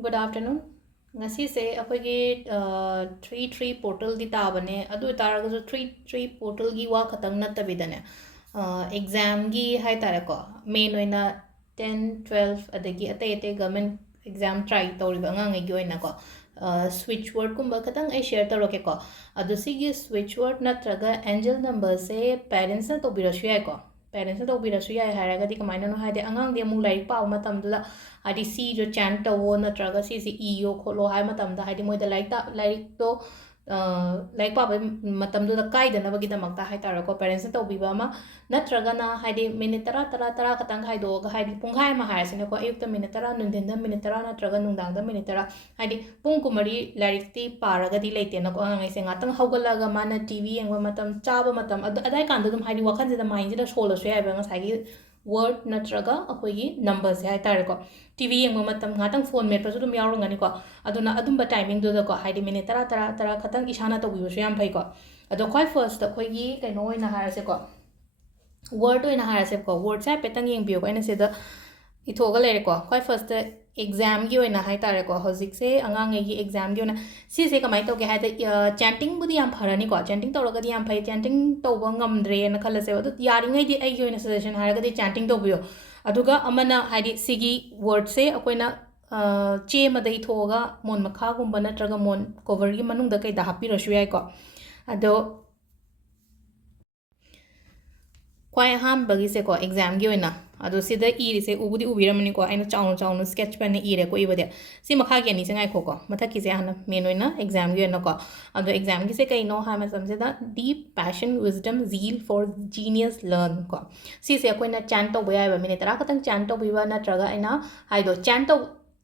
Good afternoon. Ngasi se akhoi 3 portal di tabane adu taragasu 3 portal gi wa khatang nattabidane exam gi hai tare ko main oina 10 12 adagi ate government exam try tawriba ngang gi oina ko switch word kumba khatang ai share tawroke ko adu sigi switch word natraga angel number se parents na tobirasu yai ko parents na tobirasu yai haragadi kamaina no haide angang de mu laik pa matamdula adi si jo chant tawo natraga si iyo kholo hai matamda haidi moida like to like pa matamdu da kai dana bagi damak ta hai tarako parents to biba ma natraga na haidi minute tara khatang hai do ga haidi punghai ma hai sine ko ayuk ta minute tara nundin da minute tara natraga nungdang da minute tara haidi pung kumari like ti paraga di leite na ko ngai se ngatang hawgalaga mana tv engwa matam chaba matam adai kan dum haidi wakhan je da mind da solo se hai ba ngai gi word natraga akhoi number se hai tarako TV yang matam ngatang phone met pasu dum yauro ngani ko aduna adumba timing do da ko haidi minute tara khatang ishana to biu yam phai ko ado khoi first da khoi gi kai noi na har se ko word oina har se ko word sa petang yeng biu ko ina se da ithoga le ko khoi first da exam gi oina hai tare ko hozik se angang gi exam gi oina si se kamai to ke ha da chanting budi yam pharani ko chanting to ga di yam phai chanting to ba ngam dre na khala se ado yari ngai di ai gi oina suggestion har ga di chanting to biu aduga amana haidi sigi word se akoina che madai thoga mon makha gumba natraga mon cover gi manung da kai da happy rasu yai ko ado kwai ham bagi se ko exam gi oina ado sida iri se ubudi ubiramani ko aina chaunu sketch pen ire ko ibode si makha gi ani sengai ko matha ki se hana main oina exam gi oina ko ado exam gi se kai no ha ma samse da deep passion wisdom zeal for genius learn ko si se akoina chant to boya ba minute tara khatang chant to biwa na traga aina haido chant to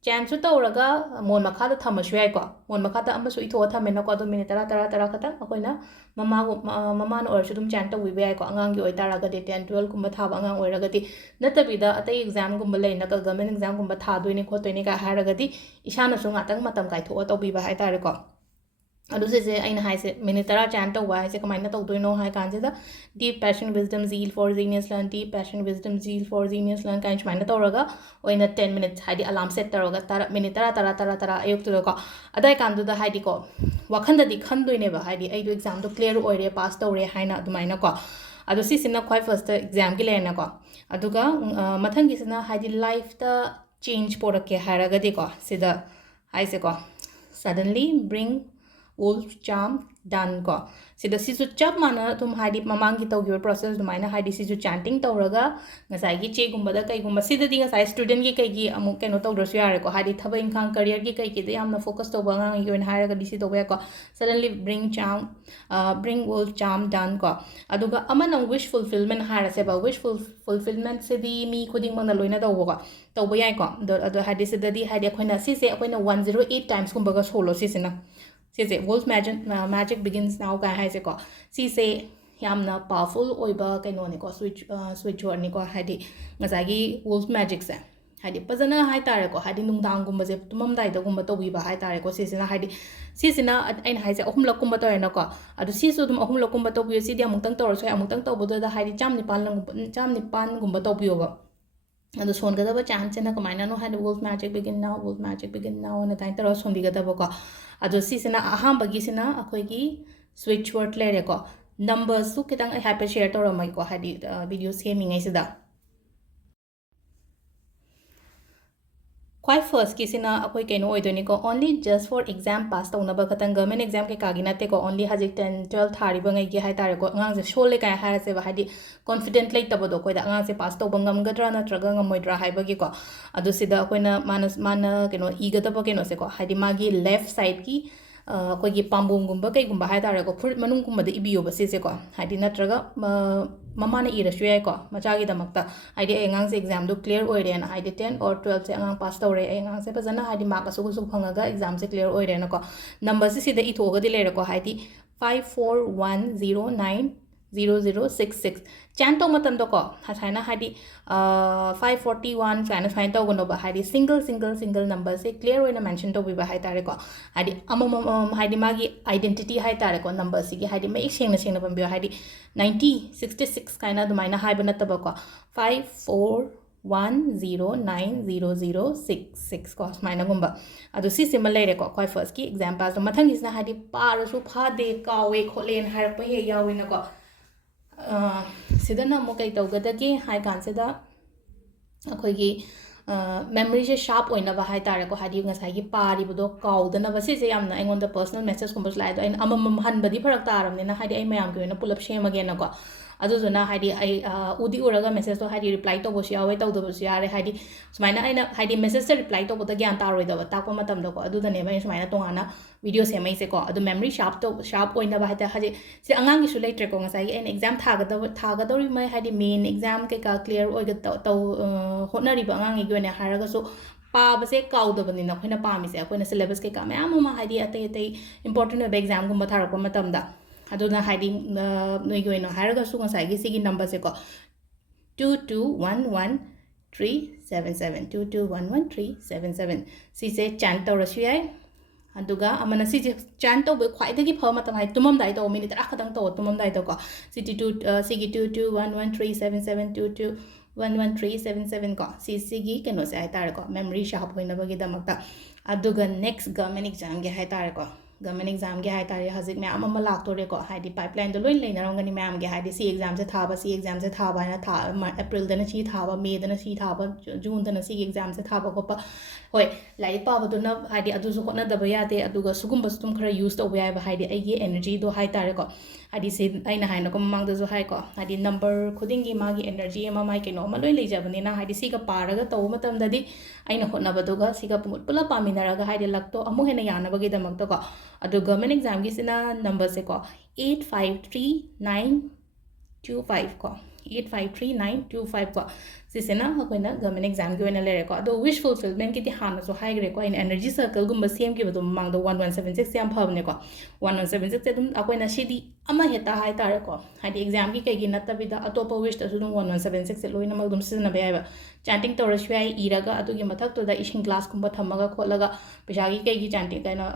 chant su tawraga mon makha da thamasu yai ko mon makha da amasu itho thamena ko ado minute tara khatang akoina mama na orsu dum chant to biwa yai ko angang gi oitara ga de 10 12 kumba thaba angang oiraga di natabida atai exam gumba leina ka government exam gumba thadoine khotoine ka haragadi isana su ngatang matam kai tho to biba hai tare ko adu se aina hai se minute tara chan to wa se kamaina to doino hai kan se da deep passion wisdom zeal for genius learn deep passion wisdom zeal for genius learn kan chmaina to raga oina 10 minutes hai di alarm set taraga tara minute tara ayuk to ko adai kan du da hai di ko wakhan da di khan doine ba hai di ai du exam to clear oire pass to re haina du maina ko adu si sina khoi first exam gi lena ko aduga mathang gi sina hai di life da change porake haraga di ko sida hai se ko suddenly bring wolf charm done ko sida sisu chap mana tum haidi mamang ki tawgi process dumaina haidi sisu chanting tawraga ngasai gi che gumba da kai gumba sida di ngasai student gi kai gi amu keno tawdrasu yare ko haidi thaba inkhang career gi kai ki de amna focus to banga gi wen haraga disi to ko suddenly bring wolf charm done ko aduga amana wish fulfillment hara se ba wish fulfillment se di mi khuding mang na loina daw ko tawba yai ko do haidi sida di haidi akoina si se akoina 108 times gumba ga solo si sina से wolf magic begins now का है से को सी से यामना powerful ओइबा कइनो ने को switch word ने को हादि ngसागी wolf magic से हादि पजना हाय तारे को हादि नुंगदांग गुम बजे तुमम दाइ द गुम तोबि बा हाय तारे को सिसिना हादि सिसिना आइन हाय से अहुम लकुम बतो न को अदु सिसु दुम अहुम लकुम बतो बियो सिदि अमुक तंग तोर सो अमुक तंग तोबो द हादि चाम निपान गुम बतो बियो बा अदु सोन गदब चांस ना कमाइना no हादि wolf magic begin now न ताइ तरो सोन बिगदब को अदो सिसिना अहम बगिसिना अखोइगी स्विच वर्ड लेरे को नंबर्स सु कितंग हैपे शेयर तोरमाइ को हादि वीडियो सेमिंग सिदा क्वाइ फर्स्ट किसिना अखोइ केनो ओइदोनि को only just for exam pass तौनब खतंग गवर्नमेंट एग्जाम के कागी नाते को ओनली हाजिक 10 12 थारी बंgai gi hai tare ko angang se shole kai ha se ba hadi confident lei tabo do koi da angang se pass to bangam gadra na traga ngamoidra hai ba gi ko adu sida koina mana keno iga tabo keno se ko hadi magi left side ki कोई की पाम्बोम गुम्बा कई गुम्बा हाय तारे को foot मनुंग गुम्बा दे इबियो बसे से को हाइदि नत्रगा ममा ने इरसु याय को मचागी दमकता हाइदि एंगांग से एग्जाम दो क्लियर ओइरे ना हाइदि 10 और 12 से अंगांग पास तौरे एंगांग से फजना हाइदि मार्क असु गुसु फंगागा एग्जाम से क्लियर ओइरे ना को नंबर से सीधे इथोगा दि लेरे को हाइदि 5410900066 चान तो मतम दो को हाइना हाइदि 541 फाइन फाइन तो गनो बा हाइदि सिंगल नंबर से क्लियर ओइना मेंशन तो बिबा हाइ तारे को हाइदि अमम हाइदि मागी आइडेंटिटी हाइ तारे को नंबर सिगी हाइदि मे सेंग बम्बियो हाइदि 90 66 काइना दुमाइना हाइब नतब को 54 1090066 ko smaina gumba adu si simal lere ko khoi first ki examples to mathang isna hadi parasu phade kawe kholen harpa he yawina ko sidana mo kai tawgadagi hai kan sida akhoi gi memory se sharp oina ba hai tare ko hadi ngasai gi pari budo kaudana ba se se yamna engon the personal message kumbus lai do en amam hanbadi pharak taram ne na hadi ai mayam gi na pulap shema ge na ko aduzuna hadi ai udi uraga message to hadi reply to bosu yawe taw do bosu yare hadi sumaina aina hadi message se reply to boda gyan taroi da ta ko matam do ko aduda ne ba sumaina tongana video se mai se ko adu memory sharp oina ba hada hadi se angang gi su lai tre ko ngasai gi en exam thaga do ri mai hadi main exam ke ka clear oiga taw hotnari ba angang gi ne haraga so पाब से काउदबनी ना अखोइना पामिसे अखोइना syllabus के का ma'am मा हाइदी अतै अतै important web exam गुम थारक मतमदा अदुना हाइदी नोइ गोइनो हारगा सु ngसाइगी सिगी number से को 2211377 2211377 सिसे चान तौरसु याय अदुगा अमना सिजे चान तौबे ख्वाइदगी फ मतम हाइ तुमम दाइ तो मिनिट खदंग तो तुमम दाइ तो को city 2211377 11377 ko CCG keno se hai tare ko memory sharp hoina bagi damakta aduga next government exam ge hai tare ko government exam ge hai tare hazik me amama lak tore ko hai di pipeline do loin leina rongani ma'am ge hai di C exam se thaba C exam se thaba na tha April dana chi thaba May dana chi thaba June dana C exam se thaba ko pa hoi lai pa badu na hai di adu su ko na daba ya de aduga sugum bas tum khara use to ba ya hai di ai ge energy do hai tare ko adi se aina haina ko mamang da zo hai ko adi number khuding gi magi energy ma mai ke no ma loi leijabani na adi si ka paraga to matam dadi aina hotna baduga si ka pumut pula paminara ga hai de lakto amu hena yana bagi damak to ko adu government exam gi sina number se ko 853925 ko 853925 ko sisena hakoina government exam gi wena lere ko ado wish fulfillment ki ti hana so high gre ko in energy circle gumba same ki badum mang do 1176 yam phabne ko 1176 dum akoina sidi ama heta hai tare ko hadi exam ki kai gi natta bida atopa wish ta sudum 1176 se loina mag dum sina ba yaba chanting to rashwai iraga adu gi mathak to da ishin class kumba thamaga kholaga pisa gi kai gi chanting kaina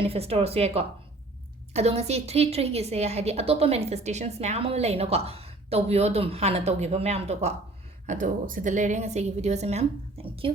manifesto se ko ado ngasi 33 gi se hadi atopa manifestations me ama leina ko tawbiyo dum hana tawgiba me am to ko ado sida lere ngasi gi video se ma'am thank you